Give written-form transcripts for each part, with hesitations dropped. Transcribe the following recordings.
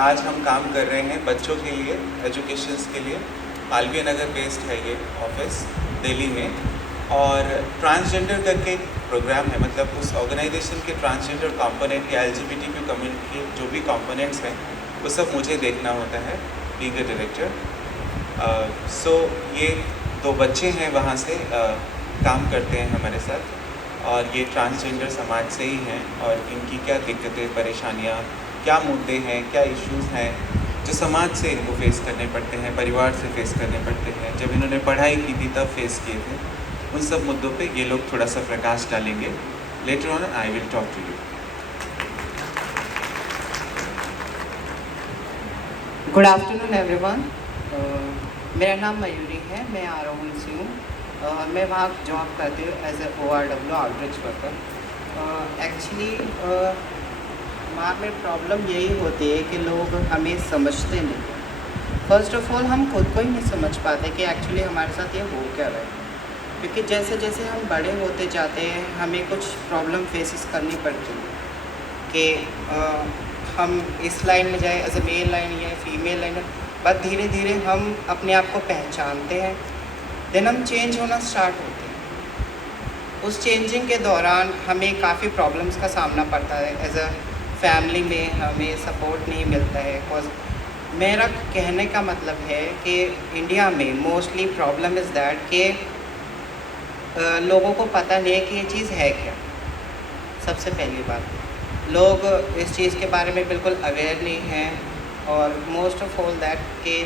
आज हम काम कर रहे हैं बच्चों के लिए, एजुकेशंस के लिए। मालवीय नगर बेस्ड है ये ऑफिस दिल्ली में, और ट्रांसजेंडर करके एक प्रोग्राम है, मतलब उस ऑर्गेनाइजेशन के ट्रांसजेंडर कंपोनेंट या LGBTQ कम्युनिटी के जो भी कंपोनेंट्स हैं वो सब मुझे देखना होता है, बीइंग अ डायरेक्टर। सो ये 2 बच्चे हैं वहाँ से काम करते हैं हमारे साथ, और ये ट्रांसजेंडर समाज से ही हैं, और इनकी क्या दिक्कतें, परेशानियाँ, क्या मुद्दे हैं, क्या इश्यूज़ हैं जो समाज से इनको फेस करने पड़ते हैं, परिवार से फेस करने पड़ते हैं, जब इन्होंने पढ़ाई की थी तब फेस किए थे, उन सब मुद्दों पे ये लोग थोड़ा सा प्रकाश डालेंगे। Later on I will talk to you. Good afternoon everyone. मेरा नाम मयूरी है, मैं आरोहण से हूँ। मैं वहाँ जॉब करती हूँ as a ORW outreach worker. Actually वहाँ में प्रॉब्लम यही होती है कि लोग हमें समझते नहीं। फर्स्ट ऑफ ऑल हम खुद को ही नहीं समझ पाते कि एक्चुअली हमारे साथ ये हो क्या रहा है, क्योंकि जैसे जैसे हम बड़े होते जाते हैं हमें कुछ प्रॉब्लम फेसेस करनी पड़ती है कि हम इस लाइन में जाए एज ए मेल लाइन या फीमेल लाइन, बट धीरे धीरे हम अपने आप को पहचानते हैं, देन हम चेंज होना स्टार्ट होते हैं। उस चेंजिंग के दौरान हमें काफ़ी प्रॉब्लम्स का सामना पड़ता है। एज अ फैमिली में हमें सपोर्ट नहीं मिलता है। बिकॉज मेरा कहने का मतलब है कि इंडिया में मोस्टली प्रॉब्लम इज़ दैट कि लोगों को पता नहीं है कि ये चीज़ है क्या। सबसे पहली बात, लोग इस चीज़ के बारे में बिल्कुल अवेयर नहीं हैं, और मोस्ट ऑफ ऑल दैट कि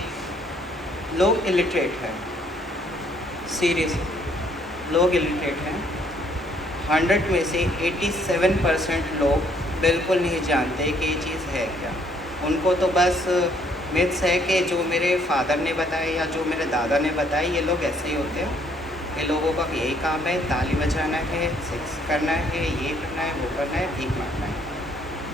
लोग इलिटरेट हैं। सीरियसली लोग इलिटरेट हैं। 100 में से 87% लोग बिल्कुल नहीं जानते कि ये चीज़ है क्या। उनको तो बस मिथ्स है कि जो मेरे फादर ने बताया या जो मेरे दादा ने बताया, ये लोग ऐसे ही होते हैं, ये लोगों का यही काम है, ताली बजाना है, सेक्स करना है, ये करना है, वो करना है, भीख मांगना है।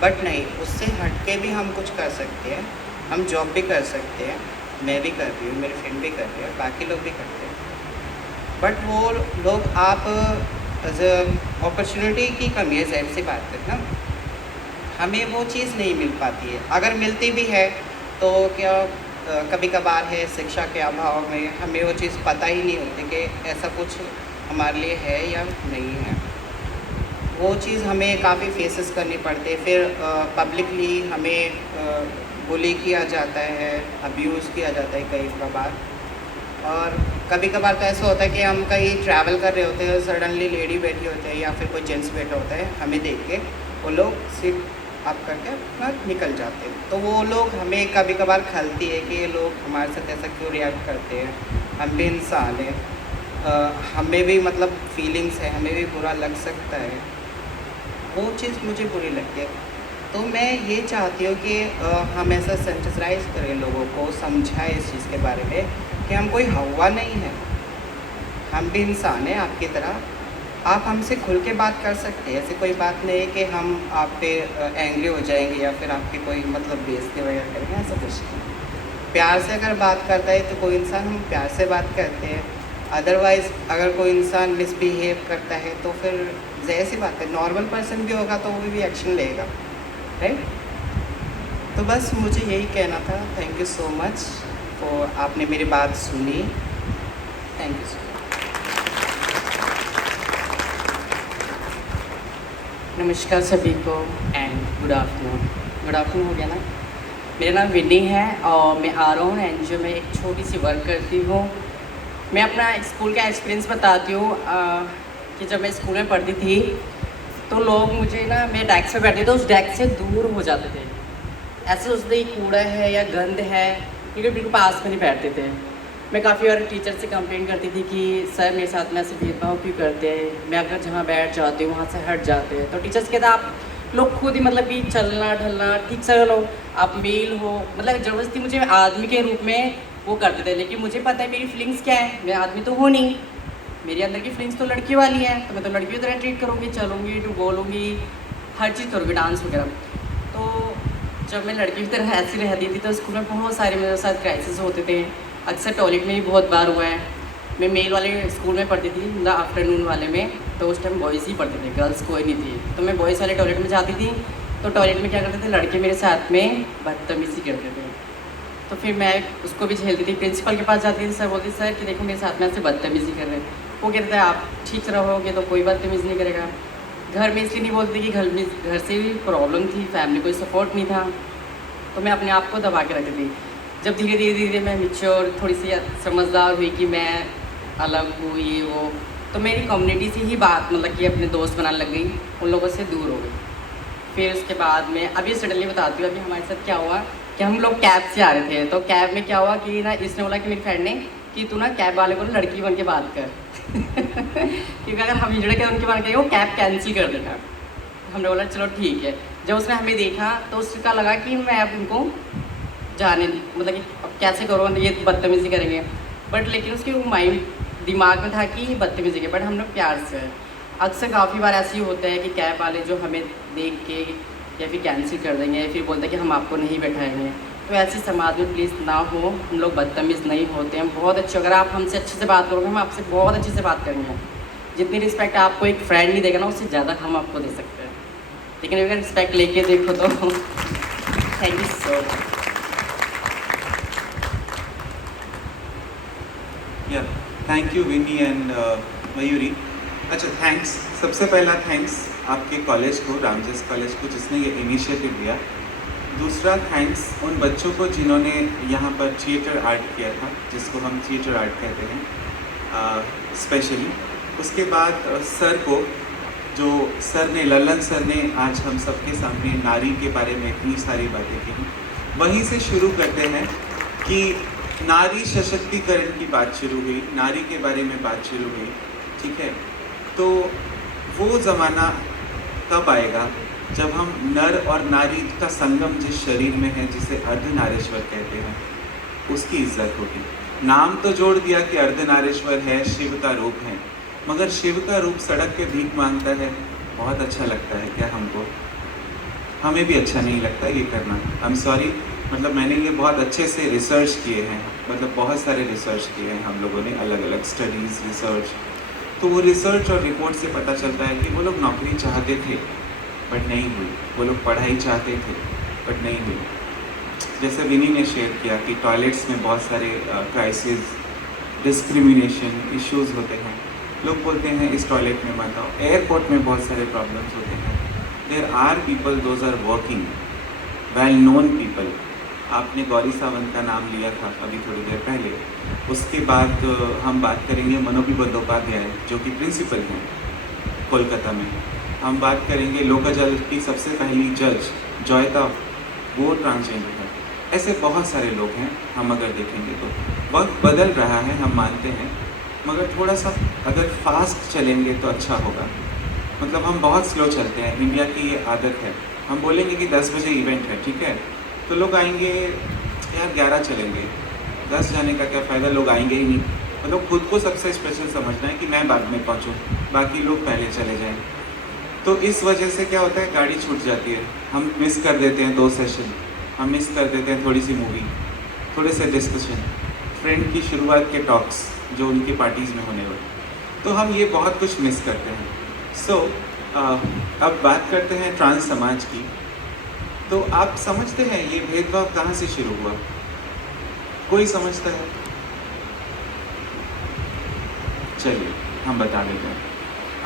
बट नहीं, उससे हट के भी हम कुछ कर सकते हैं। हम जॉब भी कर सकते हैं, मैं भी कर रही हूँ, मेरे फ्रेंड भी कर रहे हैं, बाकी लोग भी करते हैं। बट वो लोग आप एज अपॉर्चुनिटी की कमी है, ज़ाहिर सी बात है ना, हमें वो चीज़ नहीं मिल पाती है। अगर मिलती भी है तो क्या कभी कभार है, शिक्षा के अभाव में हमें वो चीज़ पता ही नहीं होती कि ऐसा कुछ हमारे लिए है या नहीं है। वो चीज़ हमें काफ़ी फेसेस करनी पड़ती है। फिर पब्लिकली हमें बुली किया जाता है, अब्यूज़ किया जाता है कई बार। और कभी कभार तो ऐसा होता है कि हम कहीं ट्रैवल कर रहे होते हैं, सडनली लेडी बैठी होते हैं या फिर कोई जेंट्स बैठा होता है, हमें देख के वो लोग सीट अप करके अपना निकल जाते हैं। तो वो लोग हमें कभी कभार खलती है कि ये लोग हमारे साथ ऐसा क्यों रिएक्ट करते हैं। हम भी इंसान हैं, हमें भी मतलब फीलिंग्स है, हमें भी बुरा लग सकता है। वो चीज़ मुझे बुरी लगती है। तो मैं ये चाहती हूँ कि हम ऐसा सेंसिटाइज करें, लोगों को समझाएं इस चीज़ के बारे में कि हम कोई हवा नहीं है, हम भी इंसान हैं आपकी तरह। आप हमसे खुल के बात कर सकते हैं, ऐसी कोई बात नहीं है कि हम आप पे एंग्री हो जाएंगे या फिर आपकी कोई मतलब बेइज्जती वगैरह करेंगे, ऐसा कुछ नहीं। प्यार से अगर बात करता है तो कोई इंसान, हम प्यार से बात करते हैं। अदरवाइज़ अगर कोई इंसान मिसबिहेव करता है तो फिर ज़ाहिर सी बात है, नॉर्मल पर्सन भी होगा तो वो भी एक्शन लेगा, राइट। तो बस मुझे यही कहना था। Thank you so much. तो आपने मेरी बात सुनी, थैंक यू सो मच। नमस्कार सभी को and good afternoon. Good afternoon हो गया ना। मेरा नाम विनी है और मैं आरोहण एनजीओ में एक छोटी सी वर्क करती हूँ। मैं अपना स्कूल का एक्सपीरियंस बताती हूँ कि जब मैं स्कूल में पढ़ती थी तो लोग मुझे ना, मैं डेस्क पे बैठती तो उस डेस्क से दूर हो जाते थे। ऐसे सोचते ही कूड़ा है या गंद है, क्योंकि बिल्कुल पास में नहीं बैठते थे। मैं काफ़ी बार टीचर से कंप्लेंट करती थी कि सर मेरे साथ में ऐसे भेदभाव क्यों करते हैं, मैं अगर जहाँ बैठ जाती हूँ वहाँ से हट जाते हैं। तो टीचर्स कहते हैं आप लोग खुद ही मतलब कि चलना ढलना ठीक से लो, आप मेल हो, मतलब ज़बरदस्ती मुझे आदमी के रूप में वो करते थे। लेकिन मुझे पता है मेरी फीलिंग्स क्या है, मैं आदमी तो हूँ नहीं, मेरे अंदर की फीलिंग्स तो लड़की वाली है, तो मैं तो लड़की की तरह ट्रीट करूँगी, चलूँगी, तो बोलूँगी, हर चीज़ करूँगी, डांस वगैरह। तो जब मैं लड़की की तरह ऐसी रहती थी तो स्कूल में बहुत सारे मेरे साथ क्राइसिस होते थे। अक्सर टॉयलेट में भी बहुत बार हुआ है। मैं मेल वाले स्कूल में पढ़ती थी, मतलब आफ्टरनून वाले में, तो उस टाइम बॉयज़ ही पढ़ते थे, गर्ल्स कोई नहीं थी। तो मैं बॉयज़ वाले टॉयलेट में जाती थी तो टॉयलेट में क्या करते थे, लड़के मेरे साथ में बदतमीज़ी करते थे। तो फिर मैं उसको भी झेलती थी, प्रिंसिपल के पास जाती थी, सर बोलती सर कि देखो मेरे साथ में ऐसे बदतमीज़ी कर रहे हैं। वो कहते हैं आप ठीक रहोगे तो कोई बदतमीज़ी नहीं करेगा। घर में इसलिए नहीं बोलती कि घर से भी प्रॉब्लम थी, फैमिली कोई सपोर्ट नहीं था, तो मैं अपने आप को दबा के रखती थी। जब धीरे धीरे मैं मैच्योर थोड़ी सी समझदार हुई कि मैं अलग हूँ ये वो, तो मेरी कम्युनिटी से ही बात मतलब कि अपने दोस्त बनाने लग गई, उन लोगों से दूर हो गई। फिर उसके बाद में अभी सडनली बताती हूँ अभी हमारे साथ क्या हुआ कि हम लोग कैब से आ रहे थे, तो कैब में क्या हुआ कि ना इसने बोला कि मेरी फ्रेंड ने कि तू ना कैब वाले को लड़की बन के बात कर क्योंकि अगर हम हिजड़े के उनके बन के वो कैब कैंसिल कर देगा। हमने बोला चलो ठीक है। जब उसने हमें देखा तो उसका लगा कि मैं अब उनको जाने मतलब कि अब कैसे करो, ये बदतमीज़ी करेंगे, बट लेकिन उसके वो माइंड दिमाग में था कि ये बदतमीज़ी के, बट हम लोग प्यार से। अक्सर काफ़ी बार ऐसे ही होता है कि कैब वाले जो हमें देख के या फिर कैंसिल कर देंगे या फिर बोलते हैं कि हम आपको नहीं बैठाएंगे, तो ऐसे समाज में प्लीज़ ना हो। हम लोग बदतमीज़ नहीं होते हैं, बहुत अच्छे, अगर आप हमसे अच्छे से बात करोगे हम आपसे बहुत अच्छे से बात करेंगे। जितनी रिस्पेक्ट आपको एक फ्रेंड नहीं देगा ना, उससे ज़्यादा हम आपको दे सकते हैं, लेकिन अगर रिस्पेक्ट लेके देखो तो थैंक यू सो मच। या thank you Vini and Mayuri. अच्छा, थैंक्स, सबसे पहला थैंक्स आपके कॉलेज को, रामजस कॉलेज को, जिसने ये इनिशिएटिव लिया। दूसरा थैंक्स उन बच्चों को जिन्होंने यहाँ पर थिएटर आर्ट किया था, जिसको हम थिएटर आर्ट कहते हैं स्पेशली। उसके बाद सर को, जो सर ने, ललन सर ने आज हम सबके सामने नारी के बारे में इतनी सारी बातें की। वहीं से शुरू करते हैं कि नारी सशक्तिकरण की बात शुरू हुई, नारी के बारे में बात शुरू हुई, ठीक है। तो वो ज़माना कब आएगा जब हम नर और नारी का संगम जिस शरीर में है, जिसे अर्धनारीश्वर कहते हैं, उसकी इज्जत होगी। नाम तो जोड़ दिया कि अर्धनारीश्वर है, शिव का रूप है, मगर शिव का रूप सड़क पे भीख मांगता है, बहुत अच्छा लगता है क्या हमको? हमें भी अच्छा नहीं लगता ये करना। आई एम सॉरी, मतलब मैंने ये बहुत अच्छे से रिसर्च किए हैं, मतलब बहुत सारे रिसर्च किए हैं हम लोगों ने, अलग अलग स्टडीज़, रिसर्च। तो वो रिसर्च और रिपोर्ट से पता चलता है कि वो लोग नौकरी चाहते थे बट नहीं हुई, वो लोग पढ़ाई चाहते थे बट नहीं हुई। जैसे विनी ने शेयर किया कि टॉयलेट्स में बहुत सारे क्राइसिस, डिस्क्रिमिनेशन इश्यूज़ होते हैं। लोग बोलते हैं इस टॉयलेट में मत आओ। एयरपोर्ट में बहुत सारे प्रॉब्लम्स होते हैं। There are people, those are working, well known people. आपने गौरी सावंत का नाम लिया था अभी थोड़ी देर पहले। उसके बाद हम बात करेंगे मनोबी बंदोपाध्याय, जो कि प्रिंसिपल हैं कोलकाता में। हम बात करेंगे लोकाजल की सबसे पहली जज जॉयता, वो ट्रांसजेंडर है। ऐसे बहुत सारे लोग हैं। हम अगर देखेंगे तो वक्त बदल रहा है, हम मानते हैं, मगर थोड़ा सा अगर फास्ट चलेंगे तो अच्छा होगा। मतलब हम बहुत स्लो चलते हैं, इंडिया की ये आदत है। हम बोलेंगे कि 10 बजे इवेंट है, ठीक है, तो लोग आएंगे यार 11 चलेंगे, 10 जाने का क्या फ़ायदा, लोग आएंगे ही नहीं। मतलब खुद को सबसे स्पेशल समझना है कि मैं बाद में पहुंचूं, बाकी लोग पहले चले जाएं। तो इस वजह से क्या होता है, गाड़ी छूट जाती है, हम मिस कर देते हैं 2 सेशन, हम मिस कर देते हैं थोड़ी सी मूवी, थोड़े से डिस्कशन, फ्रेंड की शुरुआत के टॉक्स जो उनकी पार्टीज़ में होने वाले, तो हम ये बहुत कुछ मिस करते हैं। सो अब बात करते हैं ट्रांस समाज की। तो आप समझते हैं ये भेदभाव कहाँ से शुरू हुआ? कोई समझता है? चलिए हम बता देते हैं।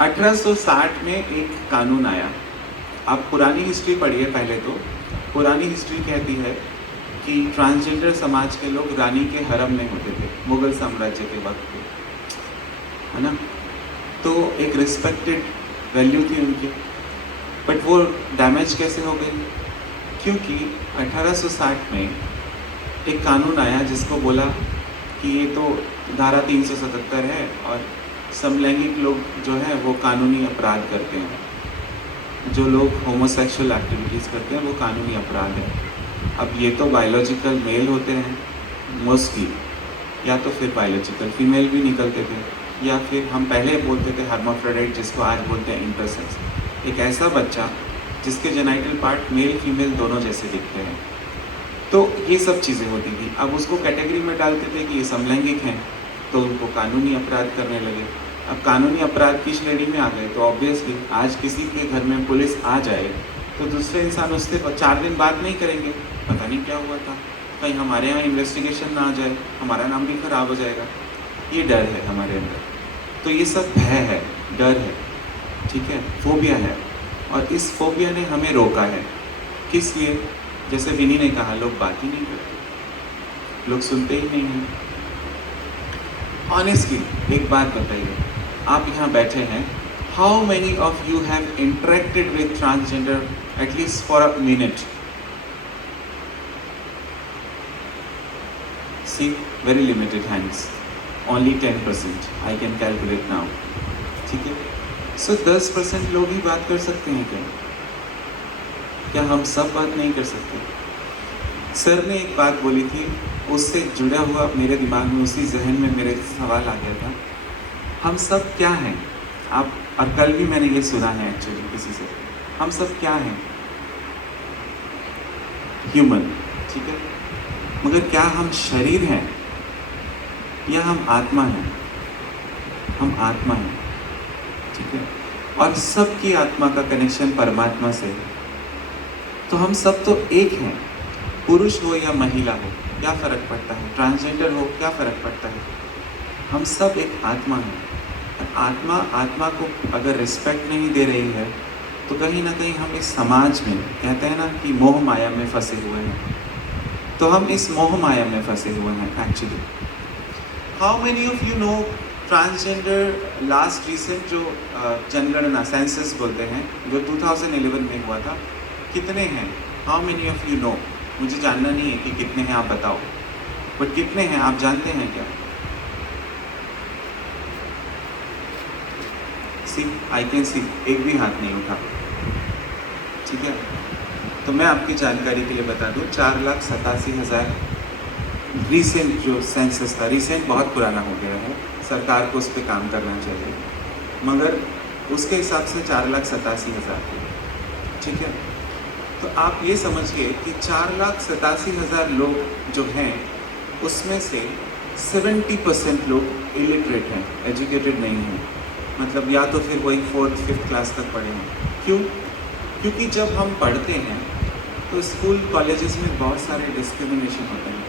1860 में एक कानून आया। आप पुरानी हिस्ट्री पढ़िए पहले तो। पुरानी हिस्ट्री कहती है कि ट्रांसजेंडर समाज के लोग रानी के हरम में होते थे मुगल साम्राज्य के वक्त पे, है ना। तो एक रिस्पेक्टेड वैल्यू थी उनकी, बट वो डैमेज कैसे हो गई? क्योंकि 1860 में एक कानून आया जिसको बोला कि ये तो धारा 377 है और समलैंगिक लोग जो है वो कानूनी अपराध करते हैं। जो लोग होमोसेक्सुअल एक्टिविटीज़ करते हैं वो कानूनी अपराध है। अब ये तो बायोलॉजिकल मेल होते हैं मोस्टली, या तो फिर बायोलॉजिकल फीमेल भी निकलते थे, या फिर हम पहले बोलते थे हर्माफ्रोडाइट, जिसको आज बोलते हैं इंटरसेक्स। एक ऐसा बच्चा जिसके जेनाइटल पार्ट मेल फीमेल दोनों जैसे दिखते हैं। तो ये सब चीज़ें होती थी। अब उसको कैटेगरी में डालते थे कि ये समलैंगिक हैं, तो उनको कानूनी अपराध करने लगे। अब कानूनी अपराध की श्रेणी में आ गए तो ऑब्वियसली आज किसी के घर में पुलिस आ जाए तो दूसरे इंसान उससे 4 दिन बात नहीं करेंगे, पता नहीं क्या हुआ था, कहीं हमारे यहाँ इन्वेस्टिगेशन ना आ जाए, हमारा नाम भी खराब हो जाएगा। ये डर है हमारे अंदर। तो ये सब भय है, डर है, ठीक है, फोबिया है। और इस फोबिया ने हमें रोका है। किस लिए? जैसे विनी ने कहा, लोग बात ही नहीं करते, लोग सुनते ही नहीं हैं। ऑनेस्टली एक बात बताइए, आप यहाँ बैठे हैं, how many of you have interacted with transgender at least for a minute? See, very limited hands, only 10%, I can calculate now, ठीक है। सो 10% लोग ही बात कर सकते हैं क्या? क्या हम सब बात नहीं कर सकते? सर ने एक बात बोली थी, उससे जुड़ा हुआ मेरे दिमाग में, उसी जहन में मेरे सवाल आ गया था, हम सब क्या हैं? आप, और कल भी मैंने ये सुना है एक्चुअली किसी से, हम सब क्या हैं? ह्यूमन, ठीक है, मगर क्या हम शरीर हैं या हम आत्मा हैं? हम आत्मा हैं, ठीक है, और सबकी आत्मा का कनेक्शन परमात्मा से है। तो हम सब तो एक हैं, पुरुष हो या महिला हो, क्या फ़र्क पड़ता है? ट्रांसजेंडर हो, क्या फ़र्क पड़ता है? हम सब एक आत्मा हैं। और आत्मा को अगर रिस्पेक्ट नहीं दे रही है, तो कहीं ना कहीं हम इस समाज में, कहते हैं ना कि मोह माया में फंसे हुए हैं। तो हम इस मोह माया में फंसे हुए हैं actually. How many of you know transgender? Last recent जो जनगणना, सेंसस बोलते हैं, जो 2011 में हुआ था, कितने हैं? How many of you know? मुझे जानना नहीं है कि कितने हैं, आप बताओ, बट कितने हैं आप जानते हैं क्या? सी, आई कैन सी, एक भी हाथ नहीं उठा, ठीक है। तो मैं आपकी जानकारी के लिए बता दूं, 4,87,000 रिसेंट जो सेंसस था, रिसेंट बहुत पुराना हो गया है, सरकार को उस पर काम करना चाहिए, मगर उसके हिसाब से 4,87,000, ठीक है। तो आप ये समझिए कि 4,87,000 लोग जो हैं, उसमें से 70% लोग इलिटरेट हैं, एजुकेटेड नहीं हैं, मतलब या तो फिर वही 4th 5th क्लास तक पढ़े हैं। क्यों? क्योंकि जब हम पढ़ते हैं तो स्कूल कॉलेजेस में बहुत सारे डिस्क्रिमिनेशन होते हैं।